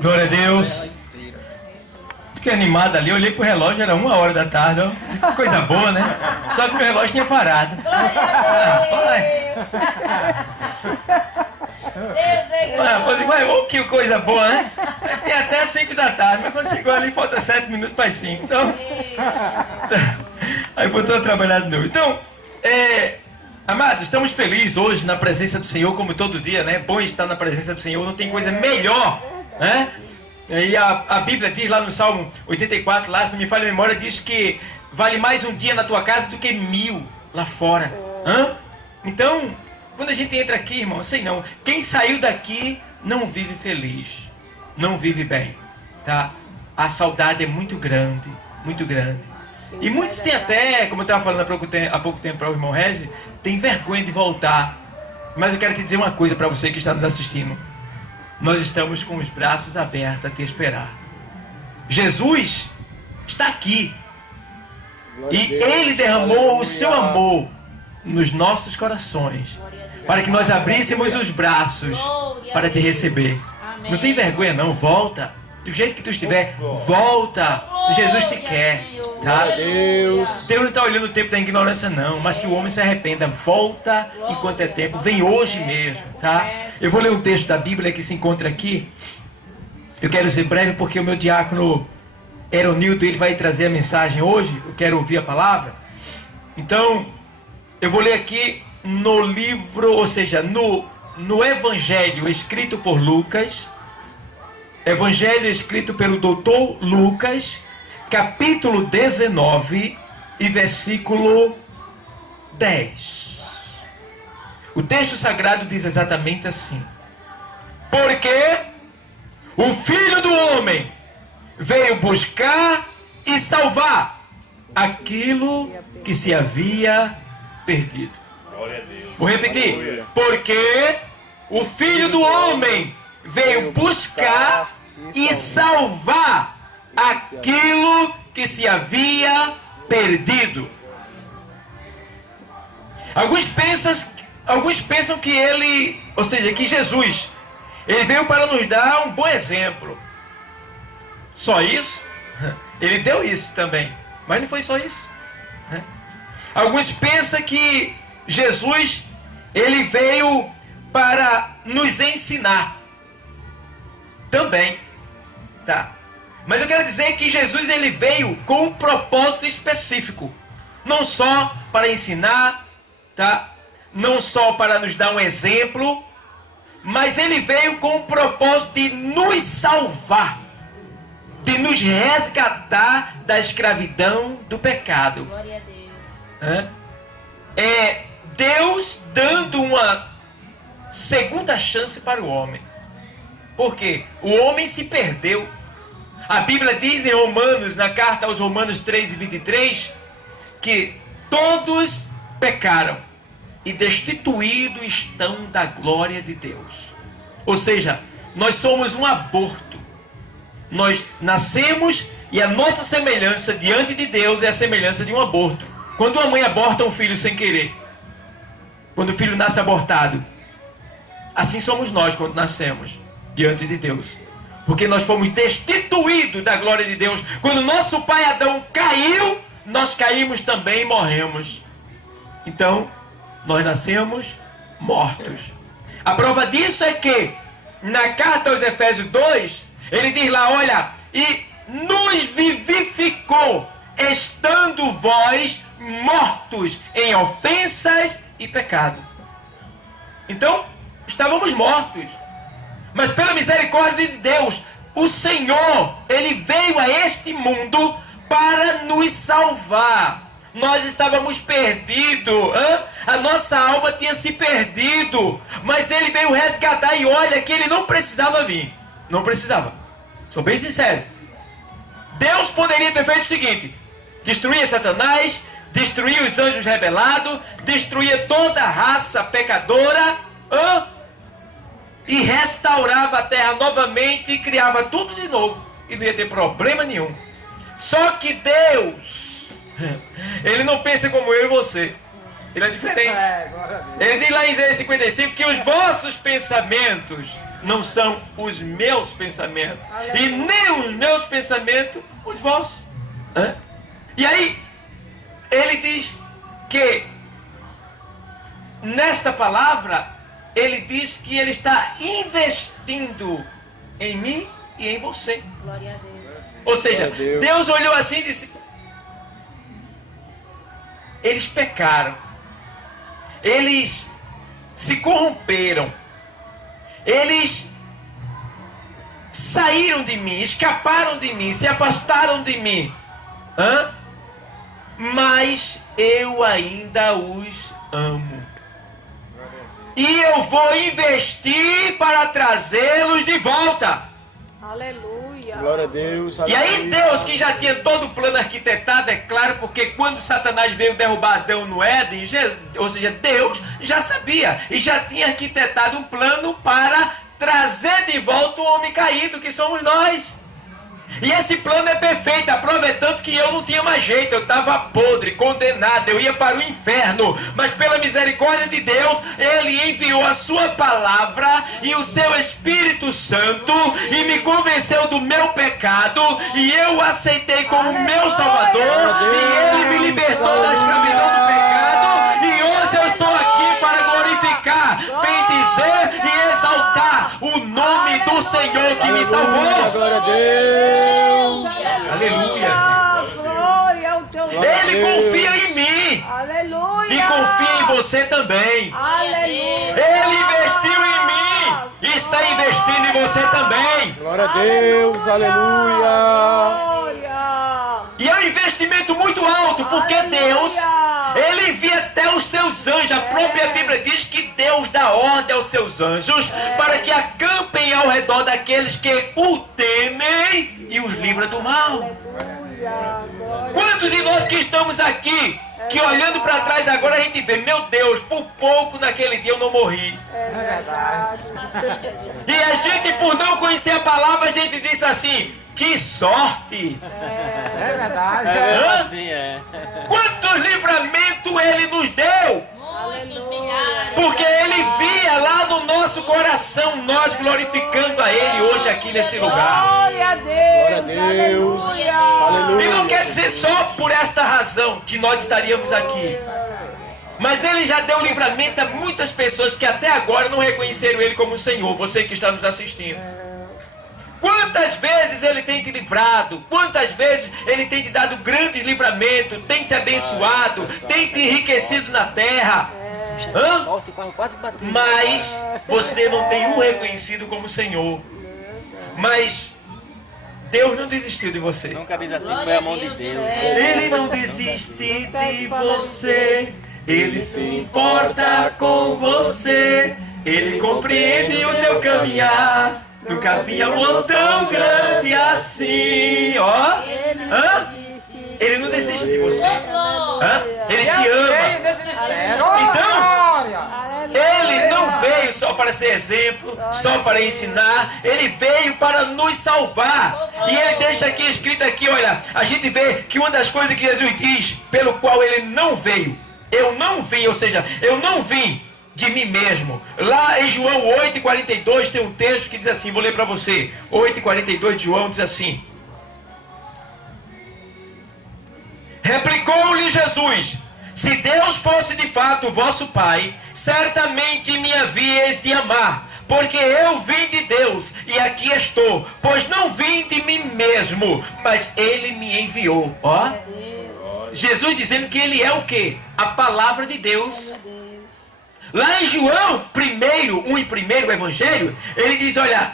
Glória a Deus. Fiquei animado ali, olhei pro relógio, era 1h da tarde, ó. Que coisa boa, né? Só que meu relógio tinha parado. Que coisa boa, né? Tem até 5 da tarde, mas quando chegou ali falta 7 minutos para as 5. Então. Aí voltou a trabalhar de novo. Então, amados, estamos felizes hoje na presença do Senhor, como todo dia, né? Bom estar na presença do Senhor, não tem coisa melhor, né? E a Bíblia diz lá no Salmo 84, lá, se não me falha a memória, diz que vale mais um dia na tua casa do que 1000 lá fora. Então, quando a gente entra aqui, irmão, sei não, quem saiu daqui não vive feliz, não vive bem, tá? A saudade é muito grande, muito grande. E muitos têm até, como eu estava falando há pouco tempo para o irmão Regis, tem vergonha de voltar. Mas eu quero te dizer uma coisa para você que está nos assistindo. Nós estamos com os braços abertos a te esperar. Jesus está aqui. E Ele derramou o seu amor nos nossos corações, para que nós abríssemos os braços para te receber. Não tem vergonha não, volta. Do jeito que tu estiver, volta. Jesus te quer, tá? Deus não está olhando o tempo da ignorância não, mas que o homem se arrependa. Volta enquanto é tempo, vem hoje mesmo, tá? Eu vou ler um texto da Bíblia que se encontra aqui. Eu quero ser breve porque o meu diácono Eronildo, ele vai trazer a mensagem hoje. Eu quero ouvir a palavra. Então, eu vou ler aqui no livro, ou seja, no Evangelho escrito por Lucas. Evangelho escrito pelo doutor Lucas, capítulo 19 e versículo 10. O texto sagrado diz exatamente assim: porque o Filho do Homem veio buscar e salvar aquilo que se havia perdido. Vou repetir: porque o Filho do Homem veio buscar e salvar aquilo que se havia perdido. Alguns pensam que ele, ou seja, que Jesus, ele veio para nos dar um bom exemplo. Só isso? Ele deu isso também, mas não foi só isso. Alguns pensam que Jesus, ele veio para nos ensinar também, tá? Mas eu quero dizer que Jesus, ele veio com um propósito específico, não só para ensinar, tá? Não só para nos dar um exemplo, mas ele veio com o propósito de nos salvar, de nos resgatar da escravidão do pecado. Glória a Deus. É Deus dando uma segunda chance para o homem. Porque o homem se perdeu. A Bíblia diz em Romanos, na carta aos Romanos 3:23, que todos pecaram e destituídos estão da glória de Deus. Ou seja, nós somos um aborto. Nós nascemos e a nossa semelhança diante de Deus é a semelhança de um aborto. Quando uma mãe aborta um filho sem querer, quando o filho nasce abortado, assim somos nós quando nascemos diante de Deus, porque nós fomos destituídos da glória de Deus. Quando nosso pai Adão caiu, nós caímos também e morremos. Então, nós nascemos mortos. A prova disso é que, na carta aos Efésios 2, ele diz lá, olha, e nos vivificou, estando vós mortos em ofensas e pecado. Então, estávamos mortos. Mas pela misericórdia de Deus, o Senhor, ele veio a este mundo para nos salvar. Nós estávamos perdidos, a nossa alma tinha se perdido, mas ele veio resgatar. E olha que ele não precisava vir, não precisava, sou bem sincero. Deus poderia ter feito o seguinte: destruir Satanás, destruir os anjos rebelados, destruir toda a raça pecadora, e restaurava a terra novamente e criava tudo de novo, e não ia ter problema nenhum. Só que Deus, ele não pensa como eu e você, ele é diferente. Ele diz lá em Isaías 55 que os vossos pensamentos não são os meus pensamentos, e nem os meus pensamentos os vossos. E aí, ele diz que, nesta palavra, ele diz que ele está investindo em mim e em você. Glória a Deus. Ou seja, Deus olhou assim e disse: eles pecaram, eles se corromperam, eles saíram de mim, escaparam de mim, se afastaram de mim, mas eu ainda os amo. E eu vou investir para trazê-los de volta. Aleluia. Glória a Deus. E aí Deus, que já tinha todo o plano arquitetado, é claro, porque quando Satanás veio derrubar Adão no Éden, ou seja, Deus já sabia e já tinha arquitetado um plano para trazer de volta o homem caído, que somos nós. E esse plano é perfeito, aproveitando que eu não tinha mais jeito, eu estava podre, condenado, eu ia para o inferno, mas pela misericórdia de Deus, Ele enviou a sua palavra e o seu Espírito Santo e me convenceu do meu pecado, e eu o aceitei como meu Salvador, e Ele me libertou da escravidão do pecado, e hoje eu estou aqui para glorificar, bendizer e exaltar o nome do Senhor que me salvou. Glória a Deus. Aleluia. Glória ao teu nome. Ele confia em mim. Aleluia. E confia em você também. Aleluia. Ele investiu em mim. E está investindo em você também. Glória a Deus. Aleluia. Glória. E é um investimento muito alto, porque Deus, Ele envia até os seus anjos. A própria Bíblia diz que Deus dá ordem aos seus anjos para que acampem ao redor daqueles que o temem e os livra do mal. Quantos de nós que estamos aqui, que olhando para trás agora a gente vê, meu Deus, por pouco naquele dia eu não morri. É verdade. E a gente, por não conhecer a palavra, a gente disse assim: que sorte! É verdade. Assim Quantos livramentos Ele nos deu! Porque Ele via lá no nosso coração, nós glorificando a Ele hoje aqui nesse lugar. Glória a Deus. Glória a Deus. Aleluia. Aleluia. E não quer dizer só por esta razão que nós estaríamos aqui. Mas Ele já deu livramento a muitas pessoas que até agora não reconheceram Ele como Senhor. Você que está nos assistindo. Quantas vezes Ele tem te livrado, quantas vezes Ele tem te dado grandes livramentos, tem te abençoado, tem te enriquecido na terra. Mas você não tem o reconhecido como Senhor. Mas Deus não desistiu de você. Nunca diz assim, foi a mão de Deus. Ele não desiste de você. Ele se importa com você. Ele compreende o teu caminhar. Nunca vi amor tão grande assim, ó. Ele não desiste de você. Ele te ama. Então, Ele não veio só para ser exemplo, só para ensinar. Ele veio para nos salvar. E Ele deixa aqui escrito aqui, olha, a gente vê que uma das coisas que Jesus diz, pelo qual Ele não veio, eu não vim, ou seja, eu não vim de mim mesmo. Lá em João 8,42 tem um texto que diz assim, vou ler para você. 8,42 de João diz assim: replicou-lhe Jesus: se Deus fosse de fato o vosso Pai, certamente me havíeis de amar, porque eu vim de Deus e aqui estou, pois não vim de mim mesmo, mas Ele me enviou. Ó, Jesus dizendo que Ele é o quê? A palavra de Deus. Lá em João, primeiro evangelho, ele diz, olha,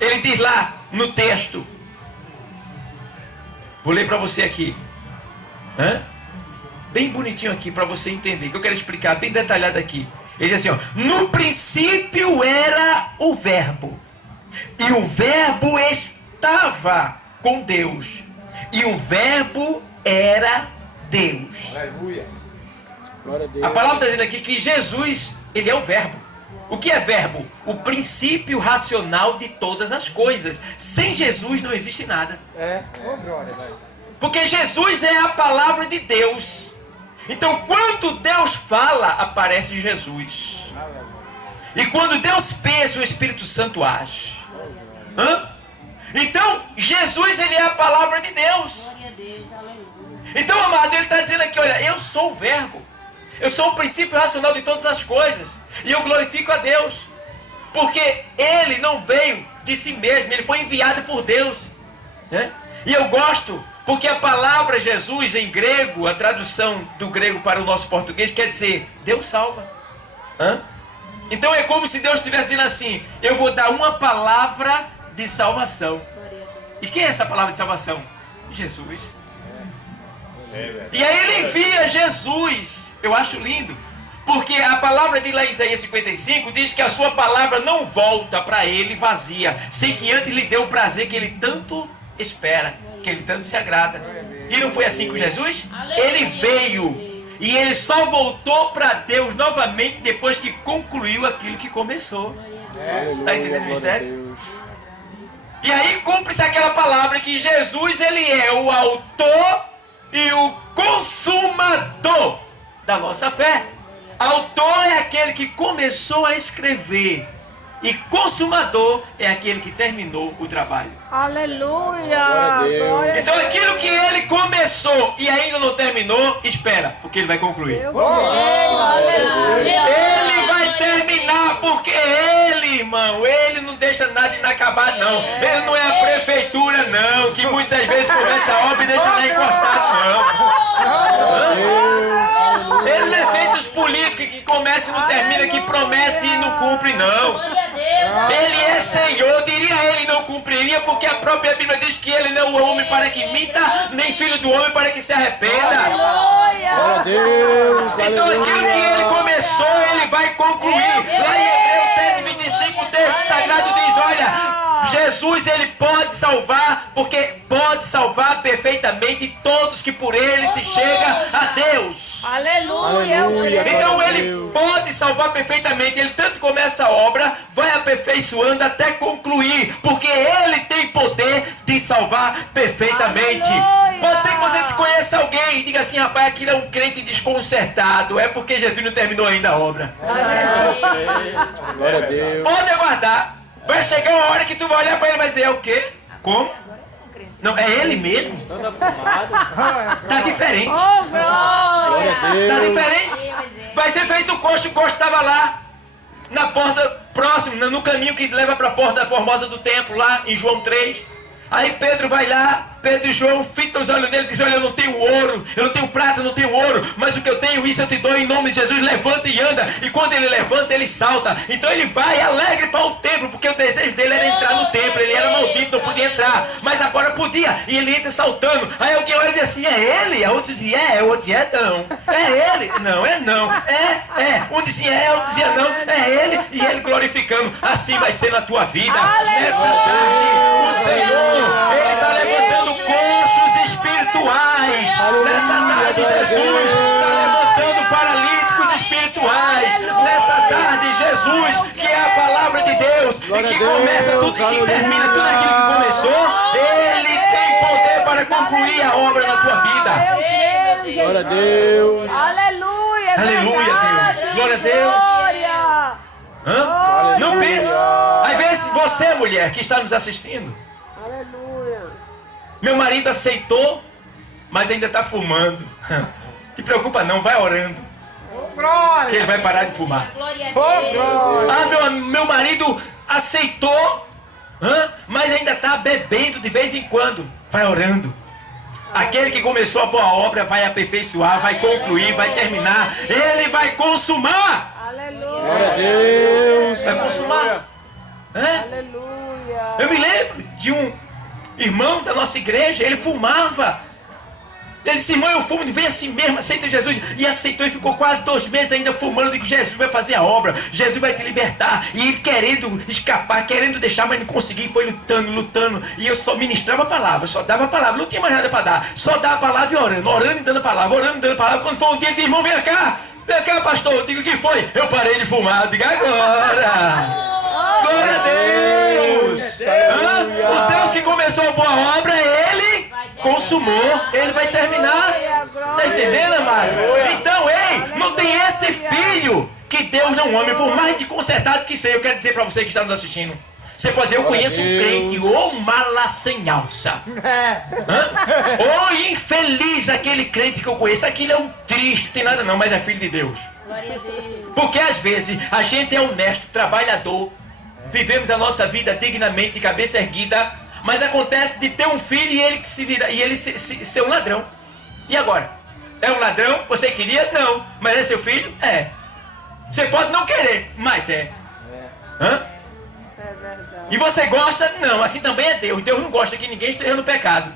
ele diz lá no texto, vou ler para você aqui, bem bonitinho aqui para você entender, que eu quero explicar bem detalhado aqui. Ele diz assim, ó, no princípio era o verbo, e o verbo estava com Deus, e o verbo era Deus. Aleluia. A palavra está dizendo aqui que Jesus, Ele é o verbo. O que é verbo? O princípio racional de todas as coisas. Sem Jesus não existe nada. Porque Jesus é a palavra de Deus. Então quando Deus fala, aparece Jesus. E quando Deus pensa, o Espírito Santo age. Hã? Então, Jesus, ele é a palavra de Deus. Então, amado, ele está dizendo aqui, olha, eu sou o verbo. Eu sou o princípio racional de todas as coisas. E eu glorifico a Deus. Porque ele não veio de si mesmo, ele foi enviado por Deus. Né? E eu gosto, porque a palavra Jesus em grego, a tradução do grego para o nosso português, quer dizer, Deus salva. Hã? Então é como se Deus estivesse dizendo assim, eu vou dar uma palavra de salvação. E quem é essa palavra de salvação? Jesus. E aí ele envia Jesus. Eu acho lindo, porque a palavra de lá em Isaías 55 diz que a sua palavra não volta para ele vazia, sem que antes lhe dê o prazer que ele tanto espera, que ele tanto se agrada. E não foi assim com Jesus? Ele veio e ele só voltou para Deus novamente depois que concluiu aquilo que começou. Está entendendo o mistério? E aí cumpre-se aquela palavra que Jesus, ele é o autor e o consumador da nossa fé. Autor é aquele que começou a escrever. E consumador é aquele que terminou o trabalho. Aleluia! Glória Então aquilo que ele começou e ainda não terminou, espera, porque ele vai concluir. Aleluia! Ele vai terminar, porque ele, irmão, ele não deixa nada inacabado, não. Ele não é a prefeitura, não, que muitas vezes começa a obra e deixa lá encostado, não. Ele não é feito os políticos que começam e não terminam, que promessa e não cumpre, não. Ele é Senhor, diria ele, não cumpriria, porque a própria Bíblia diz que ele não é o homem para que minta, nem filho do homem para que se arrependa. Glória a Deus, Então aquilo que ele começou, ele vai concluir. Lá em Hebreus 7:25, o texto sagrado diz, olha, Jesus, ele pode salvar, porque pode salvar perfeitamente todos que por ele se chega a Deus. Aleluia! Então ele pode salvar perfeitamente. Ele tanto começa a obra, vai aperfeiçoando até concluir, porque ele tem poder de salvar perfeitamente. Pode ser que você conheça alguém e diga assim, rapaz, aquilo é um crente desconcertado. É porque Jesus não terminou ainda a obra. Glória a Deus. Pode aguardar. Vai chegar uma hora que tu vai olhar para ele e vai dizer, é o quê? Como? Não, é ele mesmo? Tá diferente. Oh, glória! Tá diferente. Vai ser feito o coxo estava lá na porta próxima, no caminho que leva para a porta formosa do templo, lá em João 3. Aí Pedro vai lá, Pedro e João fitam os olhos nele e dizem, olha, eu não tenho ouro, eu não tenho prata, eu não tenho ouro, mas o que eu tenho, isso eu te dou em nome de Jesus. Levanta e anda. E quando ele levanta, ele salta. Então ele vai alegre para o templo, porque o desejo dele era entrar no templo. Ele era maldito, não podia entrar, mas agora podia. E ele entra saltando. Aí alguém olha e diz assim, é ele? A outro dizia, é. O outro dizia, não. É ele? Não, é não. É. Um dizia, é. Outro dizia, não. É ele. E ele glorificando. Assim vai ser na tua vida. Nessa tarde, o Senhor, ele está levantando coxos espirituais. Nessa tarde, Jesus está levantando paralíticos espirituais. Nessa tarde, Jesus, que é a palavra de Deus e que começa tudo e que termina tudo aquilo que começou, ele tem poder para concluir a obra na tua vida. Glória a Deus. Aleluia! Aleluia, Deus. Glória a Deus. Glória! Hã? Não pense. Às vezes você, mulher, que está nos assistindo, Aleluia! meu marido aceitou, mas ainda está fumando. Não te preocupa não, vai orando, que ele vai parar de fumar. Ah, meu marido aceitou, mas ainda está bebendo de vez em quando. Vai orando. Aquele que começou a boa obra vai aperfeiçoar, vai concluir, vai terminar. Ele vai consumar. Aleluia! Glória a Deus. Vai consumar. Aleluia! Eu me lembro de um irmão da nossa igreja, ele fumava. Ele disse, irmão, eu fumo, vem assim mesmo, aceita Jesus. E aceitou e ficou quase 2 meses ainda fumando. Eu digo, Jesus vai fazer a obra, Jesus vai te libertar. E ele querendo escapar, querendo deixar, mas não conseguia. Foi lutando. E eu só ministrava a palavra, só dava a palavra. Não tinha mais nada para dar, só dava a palavra e orando e dando a palavra, orando e dando a palavra. Quando foi um dia, ele disse, irmão, vem cá, pastor. Eu digo, o que foi? Eu parei de fumar. Eu digo, agora. Glória a Deus! O Deus que começou a boa obra, ele consumou, ele vai terminar. Tá entendendo, amado? Então, ei, não tem esse filho que que Deus não ame, por mais de consertado que seja. Eu quero dizer para você que está nos assistindo. Você pode dizer, eu conheço um crente, ou mala sem alça. Ou infeliz aquele crente que eu conheço. Aquilo é um triste, não tem nada não, mas é filho de Deus. Porque às vezes a gente é honesto, trabalhador, vivemos a nossa vida dignamente, de cabeça erguida, mas acontece de ter um filho e ele que se vira, e ele ser um ladrão. E agora? É um ladrão? Você queria? Não. Mas é seu filho? É. Você pode não querer, mas é. Hã? E você gosta? Não, assim também é Deus. Deus não gosta que ninguém esteja no pecado.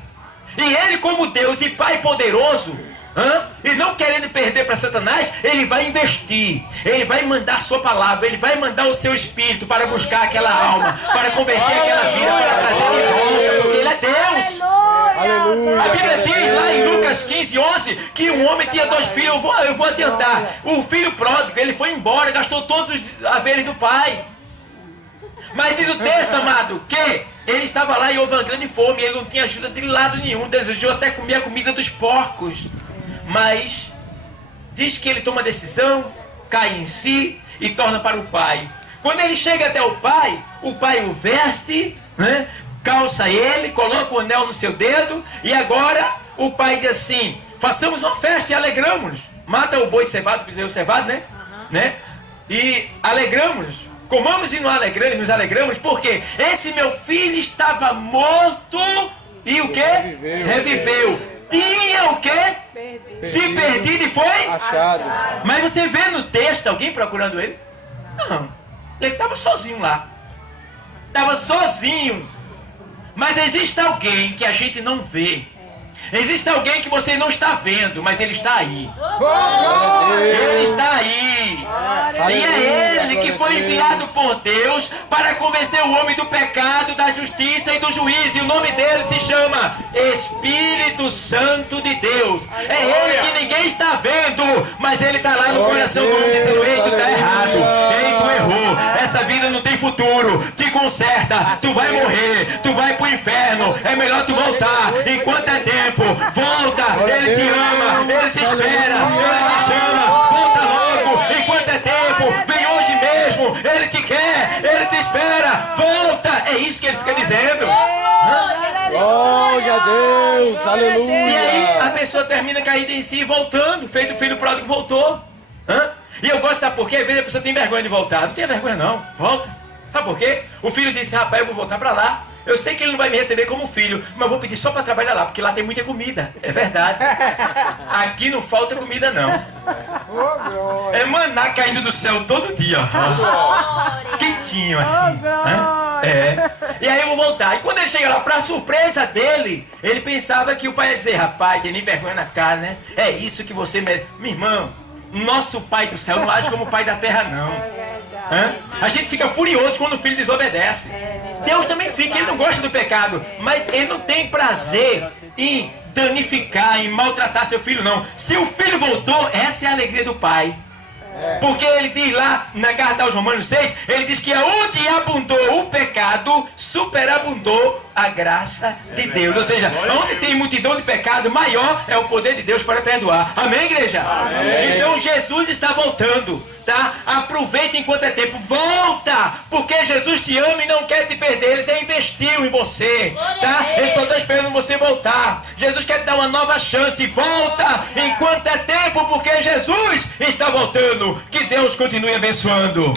E Ele, como Deus e Pai poderoso, e não querendo perder para Satanás, Ele vai investir. Ele vai mandar sua palavra. Ele vai mandar o seu espírito para buscar aquela alma, para converter aquela vida, para trazer de volta, porque Ele é Deus. Aleluia. A Bíblia diz lá em Lucas 15:11 que um homem tinha 2 filhos. Eu vou adiantar. O filho pródigo, ele foi embora, gastou todos os haveres do pai. Mas diz o texto, amado, que ele estava lá e houve uma grande fome. Ele não tinha ajuda de lado nenhum. Desejou até comer a comida dos porcos. Mas diz que ele toma decisão, cai em si e torna para o pai. Quando ele chega até o pai o veste, né? Calça ele, coloca o anel no seu dedo. E agora o pai diz assim: façamos uma festa e alegramos-nos. Mata o boi cevado, o bezerro cevado, né? E alegramos-nos. Comamos e nos alegramos, porque esse meu filho estava morto e o que? Reviveu. Tinha o que? Se perdido e foi? Achado. Mas você vê no texto alguém procurando ele? Não. Ele estava sozinho lá. Estava sozinho. Mas existe alguém que a gente não vê. Existe alguém que você não está vendo, mas ele está aí. Ele está aí. E é ele que foi enviado por Deus para convencer o homem do pecado, da justiça e do juízo. E o nome dele se chama Espírito Santo de Deus. É ele que ninguém está vendo, mas ele está lá no coração do homem dizendo: ei, tu está errado. Ei, tu errou. Essa vida não tem futuro. Te conserta. Tu vai morrer. Tu vai pro inferno. É melhor tu voltar. Enquanto é tempo, volta. Ele te ama. Ele te espera. Ele te chama. Volta logo. Enquanto é tempo, vem hoje mesmo. Ele te quer. Ele te espera. Volta. É isso que ele fica dizendo. Glória a Deus, aleluia. E aí a pessoa termina caída em si, voltando, feito o filho pródigo voltou. E eu gosto, sabe por quê? Às vezes a pessoa tem vergonha de voltar. Não tem vergonha não, volta. Sabe por quê? O filho disse: rapaz, eu vou voltar pra lá. Eu sei que ele não vai me receber como filho, mas eu vou pedir só para trabalhar lá, porque lá tem muita comida. É verdade. Aqui não falta comida não. É maná caindo do céu todo dia. Quentinho assim. É. E aí eu vou voltar. E quando ele chega lá, pra surpresa dele, ele pensava que o pai ia dizer: rapaz, tem nem vergonha na cara, né? É isso que você merece. Meu irmão, nosso pai do céu não age como o pai da terra não. A gente fica furioso quando o filho desobedece. Deus também fica, ele não gosta do pecado, mas ele não tem prazer em danificar, em maltratar seu filho, não. Se o filho voltou, essa é a alegria do pai. Porque ele diz lá na carta aos Romanos 6, ele diz que onde abundou o pecado, superabundou a graça de Deus. Ou seja, onde tem multidão de pecado, maior é o poder de Deus para perdoar. Amém, igreja? Amém. Então Jesus está voltando, tá? Aproveita enquanto é tempo. Volta! Porque Jesus te ama e não quer te perder. Ele já investiu em você, tá? Ele só está esperando você voltar. Jesus quer te dar uma nova chance. Volta enquanto é tempo, porque Jesus está voltando. Que Deus continue abençoando.